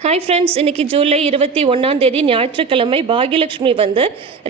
Hi friends இன்னைக்கு ஜூலை இருபத்தி ஒன்றாம் தேதி ஞாயிற்றுக்கிழமை பாகியலட்சுமி வந்து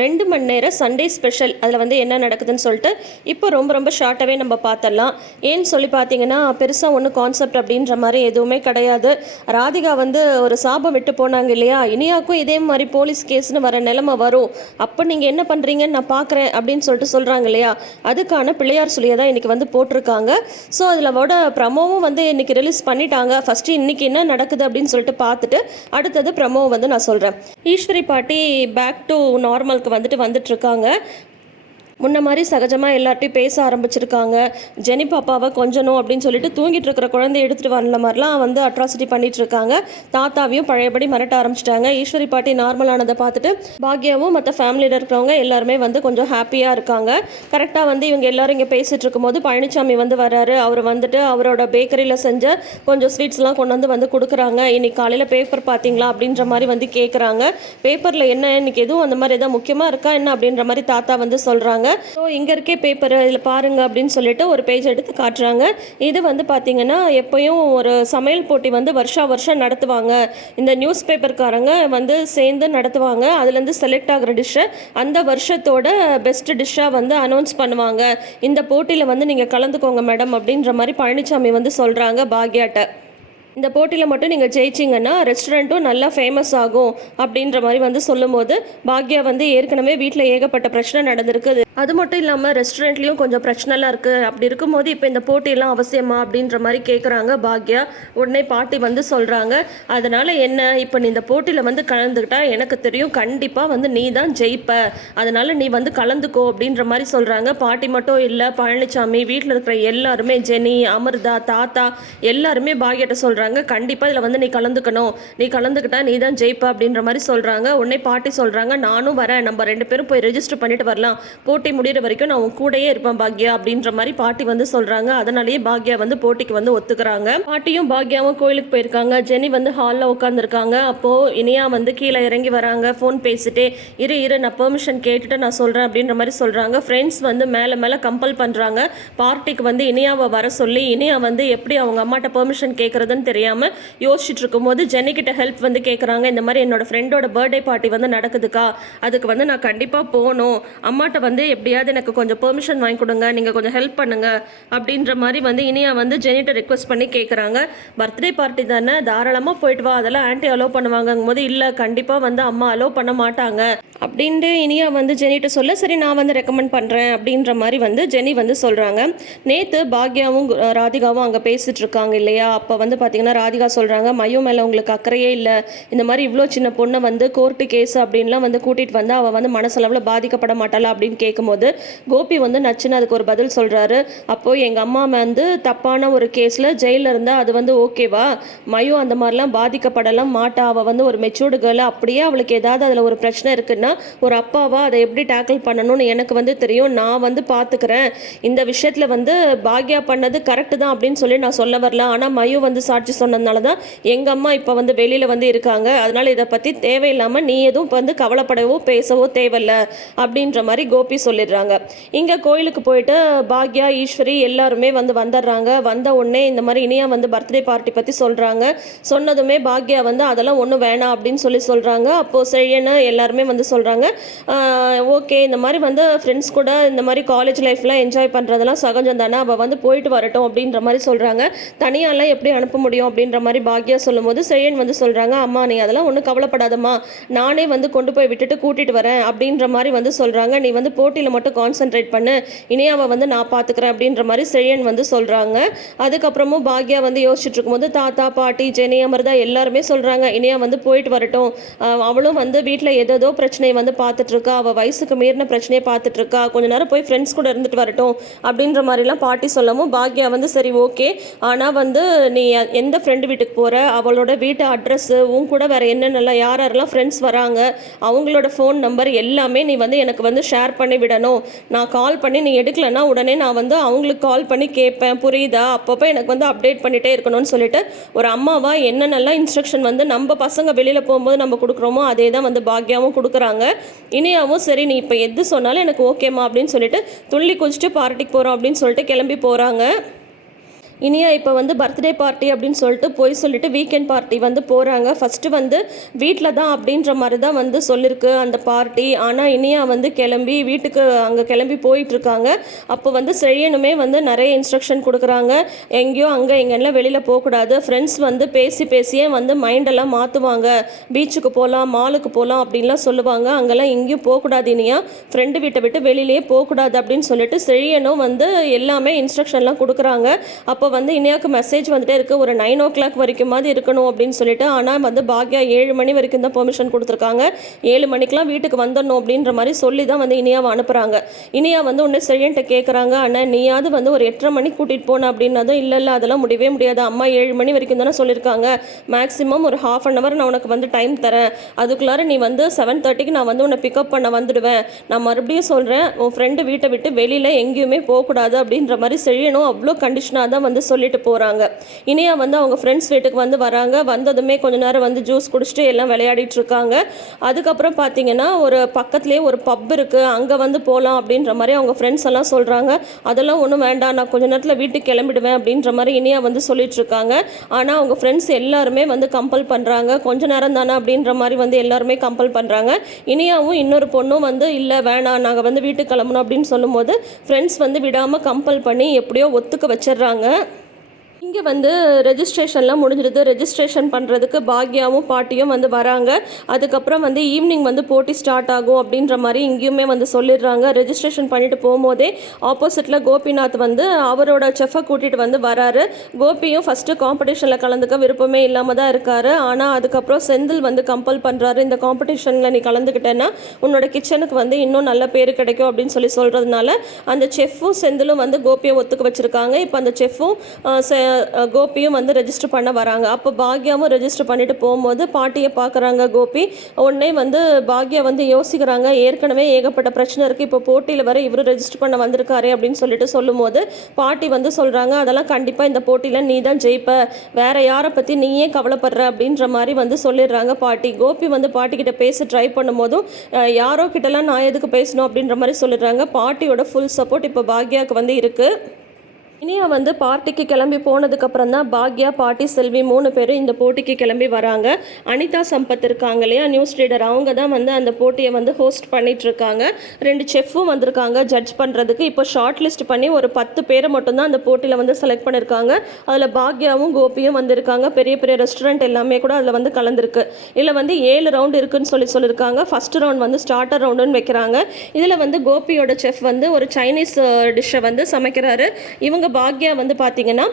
ரெண்டு மணி நேரம் சண்டே ஸ்பெஷல் அதில் வந்து என்ன நடக்குதுன்னு சொல்லிட்டு இப்போ ரொம்ப ரொம்ப ஷார்ட்டாகவே நம்ம பார்த்துடலாம் ஏன்னு சொல்லி பார்த்தீங்கன்னா பெருசாக ஒன்றும் கான்செப்ட் அப்படின்ற மாதிரி எதுவுமே கிடையாது. ராதிகா வந்து ஒரு சாபம் விட்டு போனாங்க இல்லையா? இனியாக்கும் இதே மாதிரி போலீஸ் கேஸ்னு வர நிலமை வரும். அப்போ நீங்கள் என்ன பண்ணுறீங்கன்னு நான் பார்க்குறேன் அப்படின்னு சொல்லிட்டு சொல்கிறாங்க இல்லையா? அதுக்கான பிள்ளையார் சொல்லியை தான் இன்றைக்கி வந்து போட்டிருக்காங்க. ஸோ அதில் அவட ப்ரமோவும் வந்து இன்றைக்கி ரிலீஸ் பண்ணிட்டாங்க. ஃபஸ்ட்டு இன்றைக்கி என்ன நடக்குது அப்படின்னு சொல்லிட்டு பார்த்து பார்த்துட்டு அடுத்தது ப்ரமோ வந்து நான் சொல்கிறேன் ஈஸ்வரி பாட்டி பேக் டு நார்மலுக்கு வந்துட்டு வந்துட்டு இருக்காங்க. முன்ன மாதிரி சகஜமாக எல்லார்ட்டையும் பேச ஆரம்பிச்சிருக்காங்க. ஜெனி பாப்பாவை கொஞ்சணும் அப்படின்னு சொல்லிட்டு தூங்கிட்டு இருக்கிற குழந்தைய எடுத்துகிட்டு வரல மாதிரிலாம் வந்து அட்ராசிட்டி பண்ணிட்டு இருக்காங்க தாத்தாவையும் பழையபடி மிரட்ட ஆரம்பிச்சிட்டாங்க. ஈஸ்வரி பாட்டி நார்மலானதை பார்த்துட்டு பாக்யாவும் மற்ற ஃபேமிலியில் இருக்கிறவங்க எல்லாருமே வந்து கொஞ்சம் ஹாப்பியாக இருக்காங்க. கரெக்டாக வந்து இவங்க எல்லாரும் இங்கே பேசிகிட்டு இருக்கும்போது பழனிசாமி வந்து வராரு அவர் வந்துட்டு அவரோட பேக்கரியில் செஞ்ச கொஞ்சம் ஸ்வீட்ஸ்லாம் கொண்டு வந்து வந்து கொடுக்குறாங்க. இன்னைக்கு காலையில் பேப்பர் பார்த்தீங்களா அப்படின்ற மாதிரி வந்து கேட்குறாங்க பேப்பரில் என்ன இன்னைக்கு எதுவும் அந்த மாதிரி எதாவது முக்கியமாக இருக்கா என்ன அப்படின்ற மாதிரி தாத்தா வந்து சொல்கிறாங்க ஸோ இங்கே இருக்கே பேப்பர் இதில் பாருங்க அப்படின்னு சொல்லிட்டு ஒரு பேஜ் எடுத்து காட்டுறாங்க. இது வந்து பார்த்திங்கன்னா எப்போயும் ஒரு சமையல் போட்டி வந்து வருஷா வருஷம் நடத்துவாங்க. இந்த நியூஸ் பேப்பர்காரங்க வந்து சேர்ந்து நடத்துவாங்க. அதுலேருந்து செலக்ட் ஆகிற டிஷ்ஷை அந்த வருஷத்தோட பெஸ்ட் டிஷ்ஷாக வந்து அனௌன்ஸ் பண்ணுவாங்க. இந்த போட்டியில் வந்து நீங்கள் கலந்துக்கோங்க மேடம் அப்படின்ற மாதிரி பழனிசாமி வந்து சொல்கிறாங்க பாக்யாட்ட. இந்த போட்டியில் மட்டும் நீங்கள் ஜெயிச்சிங்கன்னா ரெஸ்டாரண்ட்டும் நல்லா ஃபேமஸ் ஆகும் அப்படின்ற மாதிரி வந்து சொல்லும்போது பாக்யா வந்து ஏற்கனவே வீட்டில் ஏகப்பட்ட பிரச்சனை நடந்திருக்கு அது மட்டும் இல்லாமல் ரெஸ்டாரண்ட்லேயும் கொஞ்சம் பிரச்சனைலாம் இருக்குது அப்படி இருக்கும்போது இப்போ இந்த போட்டியெல்லாம் அவசியமா அப்படின்ற மாதிரி கேட்குறாங்க பாக்யா. உடனே பாட்டி வந்து சொல்கிறாங்க அதனால் என்ன? இப்போ நீ இந்த போட்டியில் வந்து கலந்துக்கிட்டா எனக்கு தெரியும் கண்டிப்பாக வந்து நீ தான் ஜெயிப்ப. அதனால் நீ வந்து கலந்துக்கோ அப்படின்ற மாதிரி சொல்கிறாங்க பாட்டி மட்டும் இல்லை பழனிசாமி வீட்டில் இருக்கிற எல்லாருமே ஜெனி அமிர்தா தாத்தா எல்லாருமே பாக்யாட்ட சொல்கிறாங்க கண்டிப்பாக இதில் வந்து நீ கலந்துக்கணும். நீ கலந்துக்கிட்டா நீ தான் ஜெயிப்ப அப்படின்ற மாதிரி சொல்கிறாங்க உடனே பாட்டி சொல்கிறாங்க நானும் வரேன். நம்ம ரெண்டு பேரும் போய் ரெஜிஸ்டர் பண்ணிட்டு வரலாம். போட்டி முடிகிற வரைக்கும் நான் உன் கூடயே இருப்பேன் பாக்யா அப்படின்ற மாதிரி பாட்டி வந்து சொல்கிறாங்க அதனாலேயே பாக்யா வந்து போட்டிக்கு வந்து ஒத்துக்கிறாங்க. பாட்டியும் பாக்யாவும் கோயிலுக்கு போயிருக்காங்க. ஜெனி வந்து ஹாலில் உட்காந்துருக்காங்க அப்போது இனியா வந்து கீழே இறங்கி வராங்க. ஃபோன் பேசிட்டே இரு இரு நான் பெர்மிஷன் கேட்டுட்டு நான் சொல்கிறேன் அப்படின்ற மாதிரி சொல்கிறாங்க ஃப்ரெண்ட்ஸ் வந்து மேலே மேலே கம்பல் பண்ணுறாங்க பார்ட்டிக்கு வந்து இனியாவை வர சொல்லி இனியா வந்து எப்படி அவங்க அம்மாட்ட பெர்மிஷன் கேட்குறதுன்னு தெரியாமல் யோசிச்சுட்டு இருக்கும்போது ஜெனிக்கிட்ட ஹெல்ப் வந்து கேட்குறாங்க இந்த மாதிரி என்னோட ஃப்ரெண்டோட பர்த்டே பார்ட்டி வந்து நடக்குதுக்கா? அதுக்கு வந்து நான் கண்டிப்பாக போகணும். அம்மாட்ட வந்து எப்படியாவது எனக்கு கொஞ்சம் பெர்மிஷன் வாங்கி கொடுங்க நீங்கள் கொஞ்சம் ஹெல்ப் பண்ணுங்க அப்படின்ற மாதிரி வந்து இனியா வந்து ஜெனிட்ட ரிக்வஸ்ட் பண்ணி கேட்குறாங்க பர்த்டே பார்ட்டி தானே தாராளமாக போயிட்டு வா அதெல்லாம் ஆன்ட்டி அலோவ் பண்ணுவாங்கங்கும் போது இல்லை கண்டிப்பாக வந்து அம்மா அலோவ் பண்ண மாட்டாங்க. அப்படின்ட்டு இனியா வந்து ஜெனிட்ட சொல்ல சரி நான் வந்து ரெக்கமெண்ட் பண்ணுறேன் அப்படின்ற மாதிரி வந்து ஜெனி வந்து சொல்கிறாங்க நேற்று பாக்யாவும் ராதிகாவும் அங்கே பேசிட்டு இருக்காங்க இல்லையா? அப்போ வந்து பார்த்தீங்கன்னா ராதிகா சொல்கிறாங்க மையம் மேலே உங்களுக்கு அக்கறையே இல்லை. இந்த மாதிரி இவ்வளோ சின்ன பொண்ணை வந்து கோர்ட்டு கேஸ் அப்படின்லாம் வந்து கூட்டிகிட்டு வந்து அவள் வந்து மனசளவில் பாதிக்கப்பட மாட்டாளா? அப்படின்னு கேட்கும் கேட்கும்போது கோபி வந்து நச்சுன்னு அதுக்கு ஒரு பதில் சொல்கிறாரு அப்போது எங்கள் அம்மா வந்து தப்பான ஒரு கேஸில் ஜெயிலில் இருந்தால் அது வந்து ஓகேவா மயோ அந்த மாதிரிலாம் பாதிக்கப்படலாம். மாட்டா அவள் வந்து ஒரு மெச்சூர்டு கேர்ள் அப்படியே அவளுக்கு ஏதாவது அதில் ஒரு பிரச்சனை இருக்குன்னா ஒரு அப்பாவா அதை எப்படி டேக்கிள் பண்ணணும்னு எனக்கு வந்து தெரியும். நான் வந்து பார்த்துக்கிறேன் இந்த விஷயத்தில் வந்து பாக்யா பண்ணது கரெக்டு தான் அப்படின்னு சொல்லி நான் சொல்ல வரல. ஆனால் மயு வந்து சாட்சி சொன்னதுனால தான் எங்கள் அம்மா இப்போ வந்து வெளியில் வந்து இருக்காங்க. அதனால் இதை பற்றி தேவையில்லாமல் நீ எதுவும் வந்து கவலைப்படவோ பேசவோ தேவையில்ல. அப்படின்ற மாதிரி கோபி சொல்லிடுறாங்க. இங்கே கோயிலுக்கு போயிட்டு பாக்யா ஈஸ்வரி எல்லாருமே வந்து வந்துடுறாங்க வந்த உடனே இந்த மாதிரி இனியா வந்து பர்த்டே பார்ட்டி பற்றி சொல்கிறாங்க சொன்னதுமே பாக்யா வந்து அதெல்லாம் ஒன்றும் வேணாம் அப்படின்னு சொல்லி சொல்கிறாங்க அப்போது செழியன்னு எல்லாருமே வந்து சொல்கிறாங்க ஓகே இந்த மாதிரி வந்து ஃப்ரெண்ட்ஸ் கூட இந்த மாதிரி காலேஜ் லைஃப்லாம் என்ஜாய் பண்ணுறதெல்லாம் சகஜம் தானே. அவள் வந்து போயிட்டு வரட்டும் அப்படின்ற மாதிரி சொல்கிறாங்க தனியாலாம் எப்படி அனுப்ப முடியும் அப்படின்ற மாதிரி பாக்யா சொல்லும்போது செழியன் வந்து சொல்கிறாங்க அம்மா நீ அதெல்லாம் ஒன்றும் கவலைப்படாதம்மா. நானே வந்து கொண்டு போய் விட்டுட்டு கூட்டிகிட்டு வரேன். அப்படின்ற மாதிரி வந்து சொல்கிறாங்க நீ வந்து போட்டு போட்டியில் மட்டும் கான்சென்ட்ரேட் பண்ணு. இனியாவை வந்து நான் பார்த்துக்கிறேன் அப்படின்ற மாதிரி செழியன் வந்து சொல்கிறாங்க அதுக்கப்புறமும் பாக்யா வந்து யோசிச்சுட்டு இருக்கும்போது தாத்தா பாட்டி ஜெனி அமிர்தா எல்லாருமே சொல்கிறாங்க இனியா வந்து போயிட்டு வரட்டும். அவளும் வந்து வீட்டில் ஏதோ பிரச்சனையை வந்து பார்த்துட்ருக்கா அவள் வயசுக்கு மீறின பிரச்சனையை பார்த்துட்ருக்கா கொஞ்ச நேரம் போய் ஃப்ரெண்ட்ஸ் கூட இருந்துட்டு வரட்டும் அப்படின்ற மாதிரிலாம் பாட்டி சொல்லவும் பாக்யா வந்து சரி ஓகே ஆனால் வந்து நீ எந்த ஃப்ரெண்டு வீட்டுக்கு போகிற அவளோட வீட்டு அட்ரஸ்ஸு உன் கூட வேறு என்னென்னலாம் யார் யாரெல்லாம் ஃப்ரெண்ட்ஸ் வராங்க? அவங்களோட ஃபோன் நம்பர் எல்லாமே நீ வந்து எனக்கு வந்து ஷேர் பண்ணி விடணும். நான் கால் பண்ணி நீ எடுக்கலைன்னா உடனே நான் வந்து அவங்களுக்கு கால் பண்ணி கேட்பேன். புரியுதா? அப்பப்போ எனக்கு வந்து அப்டேட் பண்ணிகிட்டே இருக்கணும்னு சொல்லிட்டு ஒரு அம்மாவா என்னென்னலாம் இன்ஸ்ட்ரக்ஷன் வந்து நம்ம பசங்க வெளியில் போகும்போது நம்ம கொடுக்குறோமோ அதே தான் வந்து பாக்யாவும் கொடுக்குறாங்க. இனியாவும் சரி நீ இப்போ எது சொன்னாலும் எனக்கு ஓகேம்மா அப்படின்னு சொல்லிட்டு துள்ளி குதிச்சுட்டு பார்ட்டிக்கு போகிறோம் அப்படின்னு சொல்லிட்டு கிளம்பி போகிறாங்க இனியா இப்போ வந்து பர்த்டே பார்ட்டி அப்படின்னு சொல்லிட்டு போய் சொல்லிட்டு வீக்கெண்ட் பார்ட்டி வந்து போகிறாங்க ஃபஸ்ட்டு வந்து வீட்டில் தான் அப்படின்ற மாதிரி தான் வந்து சொல்லியிருக்கு அந்த பார்ட்டி ஆனால் இனியா வந்து கிளம்பி வீட்டுக்கு அங்கே கிளம்பி போயிட்டுருக்காங்க அப்போ வந்து செழியனுமே வந்து நிறைய இன்ஸ்ட்ரக்ஷன் கொடுக்குறாங்க. எங்கேயோ அங்கே எங்கெல்லாம் வெளியில் போகக்கூடாது. ஃப்ரெண்ட்ஸ் வந்து பேசி பேசியே வந்து மைண்டெல்லாம் மாற்றுவாங்க பீச்சுக்கு போகலாம் மாலுக்கு போகலாம் அப்படின்லாம் சொல்லுவாங்க. அங்கெல்லாம் எங்கேயும் போகக்கூடாது இனியா. ஃப்ரெண்டு வீட்டை விட்டு வெளியிலேயே போகக்கூடாது அப்படின்னு சொல்லிட்டு செழியனும் வந்து எல்லாமே இன்ஸ்ட்ரக்ஷன்லாம் கொடுக்குறாங்க. அப்போ வந்து இனியாவுக்கு மெசேஜ் வந்துட்டே இருக்குது ஒரு நைன் ஓ கிளாக் வரைக்கும் மாதிரி இருக்கணும் அப்படின்னு சொல்லிட்டு ஆனால் வந்து பாக்யா ஏழு மணி வரைக்கும் தான் பெர்மிஷன் கொடுத்துருக்காங்க. ஏழு மணிக்கெலாம் வீட்டுக்கு வந்துடணும் அப்படின்ற மாதிரி சொல்லி தான் வந்து இனியாவை அனுப்புகிறாங்க இனியா வந்து உன்னை செழியன்ட்ட கேட்குறாங்க ஆனால் நீயாவது வந்து ஒரு எட்டரை மணிக்கு கூட்டிகிட்டு போன அப்படின்னதும் இல்லை இல்லை அதெல்லாம் முடியவே முடியாது. அம்மா ஏழு மணி வரைக்கும் தானே சொல்லியிருக்காங்க. மேக்ஸிமம் ஒரு ஹாஃப் அன் ஹவர் நான் உனக்கு வந்து டைம் தரேன். அதுக்குள்ளார நீ வந்து செவன் தேர்ட்டிக்கு நான் வந்து உன்னை பிக்கப் பண்ண வந்துடுவேன். நான் மறுபடியும் சொல்கிறேன் உன் ஃப்ரெண்டு வீட்டை விட்டு வெளியில் எங்கேயுமே போகக்கூடாது அப்படின்ற மாதிரி செழியனும் அவ்வளோ கண்டிஷனாக தான் வந்து வந்து சொல்லிட்டு போகிறாங்க இனியா வந்து அவங்க ஃப்ரெண்ட்ஸ் வீட்டுக்கு வந்து வராங்க. வந்ததுமே கொஞ்ச நேரம் வந்து ஜூஸ் குடிச்சிட்டு எல்லாம் விளையாடிட்டு இருக்காங்க. அதுக்கப்புறம் பார்த்தீங்கன்னா ஒரு பக்கத்துலேயே ஒரு பப் இருக்குது அங்கே வந்து போகலாம் அப்படின்ற மாதிரி அவங்க ஃப்ரெண்ட்ஸ் எல்லாம் சொல்கிறாங்க அதெல்லாம் ஒன்றும் வேண்டாம். நான் கொஞ்ச நேரத்தில் வீட்டுக்கு கிளம்பிடுவேன் அப்படின்ற மாதிரி இனியா வந்து சொல்லிட்டு இருக்காங்க. ஆனால் அவங்க ஃப்ரெண்ட்ஸ் எல்லாருமே வந்து கம்பல் பண்ணுறாங்க கொஞ்ச நேரம் தானே அப்படின்ற மாதிரி வந்து எல்லாருமே கம்பல் பண்ணுறாங்க இனியாவும் இன்னொரு பொண்ணும் வந்து இல்லை வேணாம். நாங்கள் வந்து வீட்டுக்கு கிளம்பணும் அப்படின்னு சொல்லும்போது ஃப்ரெண்ட்ஸ் வந்து விடாமல் கம்பல் பண்ணி எப்படியோ ஒத்துக்க வச்சிடுறாங்க. இங்கே வந்து ரெஜிஸ்ட்ரேஷன்லாம் முடிஞ்சிடுது. ரெஜிஸ்ட்ரேஷன் பண்ணுறதுக்கு பாக்யாவும் பாட்டியும் வந்து வராங்க. அதுக்கப்புறம் வந்து ஈவினிங் வந்து போட்டி ஸ்டார்ட் ஆகும் அப்படின்ற மாதிரி இங்கேயுமே வந்து சொல்லிடுறாங்க. ரெஜிஸ்ட்ரேஷன் பண்ணிட்டு போகும்போதே ஆப்போசிட்டில் கோபிநாத் வந்து அவரோட செஃப்பை கூட்டிகிட்டு வந்து வராரு. கோபியும் ஃபஸ்ட்டு காம்படிஷனில் கலந்துக்க விருப்பமே இல்லாமல் தான் இருக்காரு. ஆனால் அதுக்கப்புறம் செந்தில் வந்து கம்பல் பண்ணுறாரு இந்த காம்படிஷனில் நீ கலந்துக்கிட்டேன்னா உன்னோட கிச்சனுக்கு வந்து இன்னும் நல்ல பேர் கிடைக்கும் அப்படின்னு சொல்லி சொல்கிறதுனால அந்த செஃப்பும் செந்திலும் வந்து கோபியை ஒத்துக்க வச்சுருக்காங்க. இப்போ அந்த செஃப்பும் கோபியும் வந்து ரெஜிஸ்டர் பண்ண வராங்க. அப்போ பாக்யாவும் ரெஜிஸ்டர் பண்ணிட்டு போகும்போது பாட்டியை பார்க்குறாங்க கோபி. உடனே வந்து பாக்யா வந்து யோசிக்கிறாங்க ஏற்கனவே ஏகப்பட்ட பிரச்சனை இருக்குது இப்போ போட்டியில் வர இவரும் ரெஜிஸ்டர் பண்ண வந்திருக்காரு அப்படின்னு சொல்லிட்டு சொல்லும்போது பாட்டி வந்து சொல்கிறாங்க அதெல்லாம் கண்டிப்பாக இந்த போட்டியில் நீ தான் ஜெயிப்ப. வேற யாரை பற்றி நீயே கவலைப்படுற? அப்படின்ற மாதிரி வந்து சொல்லிடுறாங்க பாட்டி. கோபி வந்து பாட்டிக்கிட்ட பேச ட்ரை பண்ணும்போதும் யாரோ கிட்டலாம் நான் எதுக்கு பேசணும்? அப்படின்ற மாதிரி சொல்லிடுறாங்க. பாட்டியோட ஃபுல் சப்போர்ட் இப்போ பாக்யாவுக்கு வந்து இருக்குது இனியா வந்து பார்ட்டிக்கு கிளம்பி போனதுக்கப்புறம் தான் பாக்யா பாட்டி செல்வி மூணு பேரும் இந்த போட்டிக்கு கிளம்பி வராங்க. அனிதா சம்பத் இருக்காங்க இல்லையா நியூஸ் ரீடர். அவங்க தான் வந்து அந்த போட்டியை வந்து ஹோஸ்ட் பண்ணிட்டு இருக்காங்க ரெண்டு செஃப்பும் வந்திருக்காங்க. ஜட்ஜ் பண்ணுறதுக்கு இப்போ ஷார்ட் லிஸ்ட் பண்ணி ஒரு பத்து பேரை மட்டும்தான் அந்த போட்டியில் வந்து செலக்ட் பண்ணியிருக்காங்க அதில் பாக்யாவும் கோபியும் வந்திருக்காங்க. பெரிய பெரிய ரெஸ்டாரண்ட் எல்லாமே கூட அதில் வந்து கலந்துருக்கு. இதில் வந்து ஏழு ரவுண்ட் இருக்குன்னு சொல்லி சொல்லியிருக்காங்க. ஃபர்ஸ்ட் ரவுண்ட் வந்து ஸ்டார்டர் ரவுண்டுன்னு வைக்கிறாங்க. இதில் வந்து கோபியோட செஃப் வந்து ஒரு சைனீஸ் டிஷ்ஷை uh, வந்து சமைக்கிறாரு. இவங்க பாக்யா வந்து பார்த்தீங்கன்னா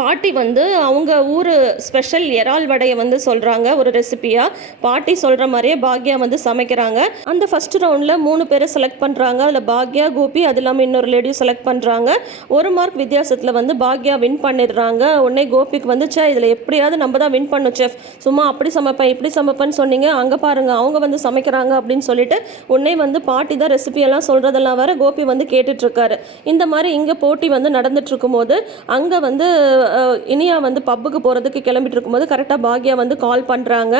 பாட்டி வந்து அவங்க ஊர் ஸ்பெஷல் இறால் வடையை வந்து சொல்கிறாங்க ஒரு ரெசிபியாக பாட்டி சொல்கிற மாதிரியே பாக்யா வந்து சமைக்கிறாங்க. அந்த ஃபர்ஸ்ட் ரவுண்டில் மூணு பேரை செலக்ட் பண்ணுறாங்க அதில் பாக்யா கோபி அது இல்லாமல் இன்னொரு லேடியும் செலக்ட் பண்ணுறாங்க ஒரு மார்க் வித்தியாசத்தில் வந்து பாக்யா வின் பண்ணிடுறாங்க. உடனே கோபிக்கு வந்து சே இதில் எப்படியாவது நம்ம தான் வின் பண்ணும் செஃப் சும்மா அப்படி சமைப்பேன் இப்படி சமைப்பேன்னு சொன்னீங்க. அங்கே பாருங்கள் அவங்க வந்து சமைக்கிறாங்க அப்படின்னு சொல்லிட்டு உடனே வந்து பாட்டி தான் ரெசிபியெல்லாம் சொல்கிறதெல்லாம் வர கோபி வந்து கேட்டுட்ருக்காரு இந்த மாதிரி இங்கே போட்டி வந்து நடந்துட்டு இருக்கும்போது அங்கே வந்து இனியா வந்து பப்புக்கு போகிறதுக்கு கிளம்பிட்டு இருக்கும்போது கரெக்டாக பாக்யா வந்து கால் பண்ணுறாங்க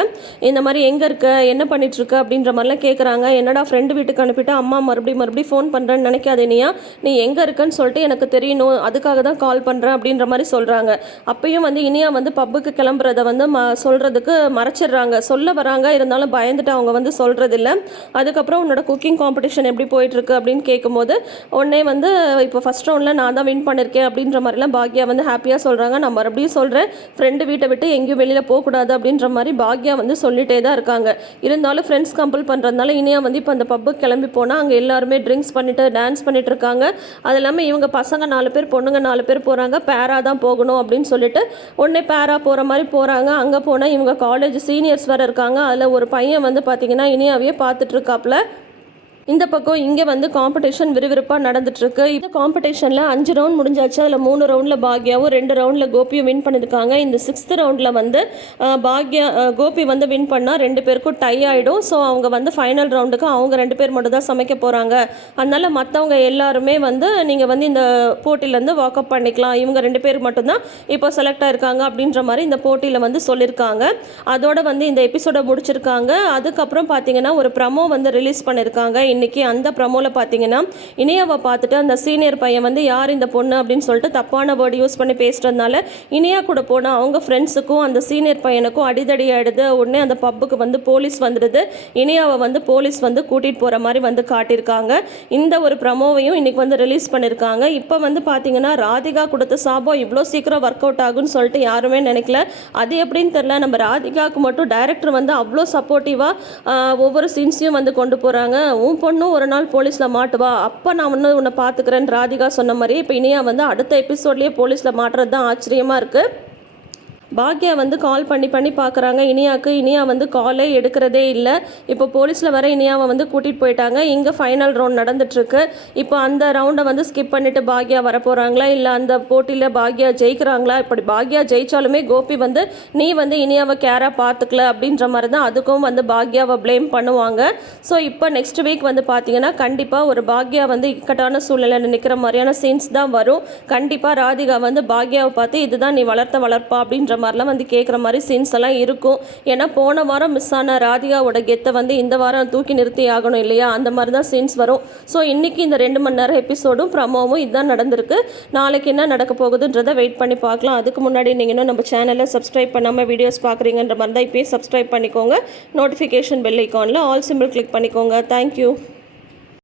இந்த மாதிரி எங்கே இருக்க? என்ன பண்ணிட்டு இருக்க? அப்படின்ற மாதிரிலாம் கேட்குறாங்க என்னடா ஃப்ரெண்டு வீட்டுக்கு அனுப்பிட்டு அம்மா மறுபடியும் மறுபடியும் ஃபோன் பண்ணுறேன்னு நினைக்காத இனியா. நீ எங்கே இருக்கன்னு சொல்லிட்டு எனக்கு தெரியணும். அதுக்காக தான் கால் பண்ணுறேன் அப்படின்ற மாதிரி சொல்கிறாங்க அப்பயும் வந்து இனியா வந்து பப்புக்கு கிளம்புறத வந்து ம சொல்கிறதுக்கு மறைச்சிடுறாங்க. சொல்ல வராங்க. இருந்தாலும் பயந்துட்டு அவங்க வந்து சொல்கிறதில்ல அதுக்கப்புறம் உன்னோட குக்கிங் காம்படிஷன் எப்படி போயிட்டுருக்கு அப்படின்னு கேட்கும்போது உடனே வந்து இப்போ ஃபஸ்ட் ரவுண்டில் நான் தான் வின் பண்ணியிருக்கேன் அப்படின்ற மாதிரிலாம் பாக்யா வந்து ஹாப்பியாக சொல்கிறேன் சொல்கிறாங்க நான் மறுபடியும் சொல்கிறேன் ஃப்ரெண்டு வீட்டை விட்டு எங்கேயும் வெளியில் போகக்கூடாது அப்படின்ற மாதிரி பாக்யா வந்து சொல்லிட்டே தான் இருக்காங்க. இருந்தாலும் ஃப்ரெண்ட்ஸ் கம்பல் பண்ணுறதுனால இனியா வந்து இப்போ அந்த பப்புக்கு கிளம்பி போனால் அங்கே எல்லாருமே ட்ரிங்க்ஸ் பண்ணிட்டு டான்ஸ் பண்ணிட்டு இருக்காங்க. அது இல்லாமல் இவங்க பசங்க நாலு பேர் பொண்ணுங்க நாலு பேர் போகிறாங்க பேரா தான் போகணும் அப்படின்னு சொல்லிட்டு உடனே பேரா போகிற மாதிரி போகிறாங்க அங்கே போனால் இவங்க காலேஜ் சீனியர்ஸ் வேறு இருக்காங்க. அதில் ஒரு பையன் வந்து பார்த்தீங்கன்னா இனியாவே பார்த்துட்ருக்காப்ல இருக்காப்புல. இந்த பக்கம் இங்கே வந்து காம்படிஷன் விறுவிறுப்பாக நடந்துட்டுருக்கு. இந்த காம்படிஷனில் அஞ்சு ரவுண்ட் முடிஞ்சாச்சு. அதில் மூணு ரவுண்டில் பாக்யாவும் ரெண்டு ரவுண்டில் கோபியும் வின் பண்ணியிருக்காங்க. இந்த சிக்ஸ்த் ரவுண்டில் வந்து பாக்யா கோபி வந்து வின் பண்ணால் ரெண்டு பேருக்கும் டை ஆகிடும் ஸோ அவங்க வந்து ஃபைனல் ரவுண்டுக்கு அவங்க ரெண்டு பேர் மட்டும் தான் சமைக்க போகிறாங்க அதனால் மற்றவங்க எல்லாருமே வந்து நீங்கள் வந்து இந்த போட்டியிலேருந்து வாக் அப் பண்ணிக்கலாம். இவங்க ரெண்டு பேர் மட்டும்தான் இப்போ செலக்ட் ஆயிருக்காங்க அப்படின்ற மாதிரி இந்த போட்டியில் வந்து சொல்லியிருக்காங்க. அதோட வந்து இந்த எபிசோடை முடிச்சிருக்காங்க. அதுக்கப்புறம் பார்த்தீங்கன்னா ஒரு ப்ரமோ வந்து ரிலீஸ் பண்ணியிருக்காங்க. இன்னைக்கு அந்த ப்ரமோவில் பார்த்தீங்கன்னா இனியாவை பார்த்துட்டு அந்த சீனியர் பையன் வந்து யார் இந்த பொண்ணு? அப்படின்னு சொல்லிட்டு தப்பான வேர்டு யூஸ் பண்ணி பேசுறதுனால இனியா கூட போனால் அவங்க ஃப்ரெண்ட்ஸுக்கும் அந்த சீனியர் பையனுக்கும் அடிதடி ஆயிடுது. உடனே அந்த பப்புக்கு வந்து போலீஸ் வந்துடுது. இனியாவை வந்து போலீஸ் வந்து கூட்டிகிட்டு போகிற மாதிரி வந்து காட்டியிருக்காங்க. இந்த ஒரு ப்ரமோவையும் இன்னைக்கு வந்து ரிலீஸ் பண்ணியிருக்காங்க. இப்போ வந்து பார்த்தீங்கன்னா ராதிகா கொடுத்த சாபம் இவ்வளோ சீக்கிரம் ஒர்க் அவுட் ஆகும்னு சொல்லிட்டு யாருமே நினைக்கல. அது எப்படின்னு தெரில நம்ம ராதிகாவுக்கு மட்டும் டைரக்டர் வந்து அவ்வளோ சப்போர்ட்டிவாக ஒவ்வொரு சீன்ஸையும் வந்து கொண்டு போகிறாங்க உன் பொண்ணும் ஒரு நாள் போலீஸில் மாட்டுவா. அப்போ நான் ஒன்று உன்னை பார்த்துக்கிறேன்னு ராதிகா சொன்ன மாதிரி இப்போ இனியா வந்து அடுத்த எபிசோட்லேயே போலீஸில் மாட்டுறது தான் ஆச்சரியமாக இருக்குது பாக்யா வந்து கால் பண்ணி பண்ணி பார்க்குறாங்க இனியாவுக்கு இனியா வந்து காலே எடுக்கிறதே இல்லை. இப்போ போலீஸில் வர இனியாவை வந்து கூட்டிகிட்டு போயிட்டாங்க. இங்கே ஃபைனல் ரவுண்ட் நடந்துட்டுருக்கு. இப்போ அந்த ரவுண்டை வந்து ஸ்கிப் பண்ணிவிட்டு பாக்யா வர போகிறாங்களா இல்லை அந்த போட்டியில் பாக்யா ஜெயிக்கிறாங்களா? இப்படி பாக்யா ஜெயித்தாலுமே கோபி வந்து நீ வந்து இனியாவை கேராக பார்த்துக்கல அப்படின்ற மாதிரி தான் அதுக்கும் வந்து பாக்யாவை ப்ளேம் பண்ணுவாங்க. ஸோ இப்போ நெக்ஸ்ட் வீக் வந்து பார்த்தீங்கன்னா கண்டிப்பாக ஒரு பாக்யா வந்து இக்கட்டான சூழ்நிலையில் நிற்கிற மாதிரியான சீன்ஸ் தான் வரும். கண்டிப்பாக ராதிகா வந்து பாக்யாவை பார்த்து இதுதான் நீ வளர்த்த வளர்ப்பா அப்படின்ற மாதிரிலாம் வந்து கேட்குற மாதிரி சீன்ஸ் எல்லாம் இருக்கும். ஏன்னா போன வாரம் மிஸ் ஆன ராதிகாவோட கெத்தை வந்து இந்த வாரம் தூக்கி நிறுத்தி ஆகணும் இல்லையா? அந்த மாதிரி தான் சீன்ஸ் வரும். ஸோ இன்றைக்கி இந்த ரெண்டு மணி நேரம் எபிசோடும் ப்ரமோவும் இதுதான் நடந்திருக்கு. நாளைக்கு என்ன நடக்க போகுதுன்றதை வெயிட் பண்ணி பார்க்கலாம். அதுக்கு முன்னாடி நீங்கள் இன்னும் நம்ம சேனலை சப்ஸ்கிரைப் பண்ணாமல் வீடியோஸ் பார்க்குறீங்கன்ற மாதிரி தான் இப்போயே சப்ஸ்கிரைப் பண்ணிக்கோங்க. நோட்டிஃபிகேஷன் பெல் ஐக்கானில் ஆல் சிம்பிள் கிளிக் பண்ணிக்கோங்க. Thank you